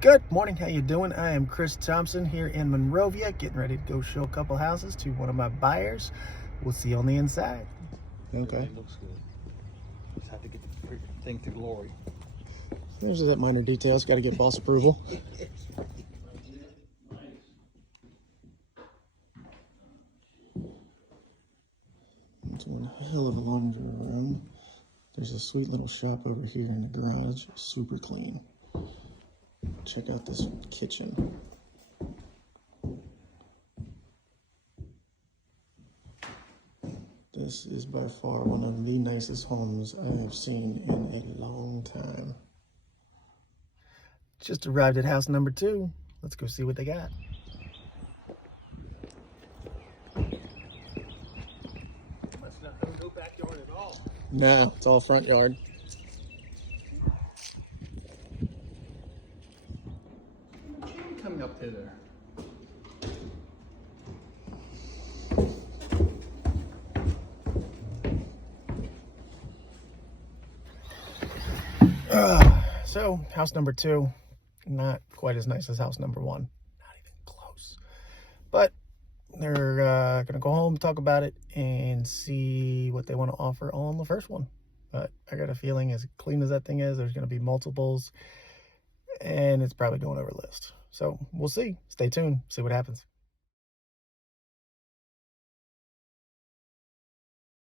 Good morning, how you doing? I am Chris Thompson here in Monrovia, getting ready to go show a couple houses to one of my buyers. We'll see you on the inside. Okay. Everything looks good. Just have to get the thing through Lori. There's that minor details, got to get boss approval. It's one hell of a laundry room. There's a sweet little shop over here in the garage, super clean. Check out this kitchen. This is by far one of the nicest homes I have seen in a long time. Just arrived at house number 2. Let's go see what they got. Must not have no backyard at all. No, it's all front yard. Coming up to there. So, house number 2, not quite as nice as house number 1. Not even close. But they're going to go home, talk about it, and see what they want to offer on the first one. But I got a feeling, as clean as that thing is, there's going to be multiples, and it's probably going over list. So, we'll see. Stay tuned. See what happens.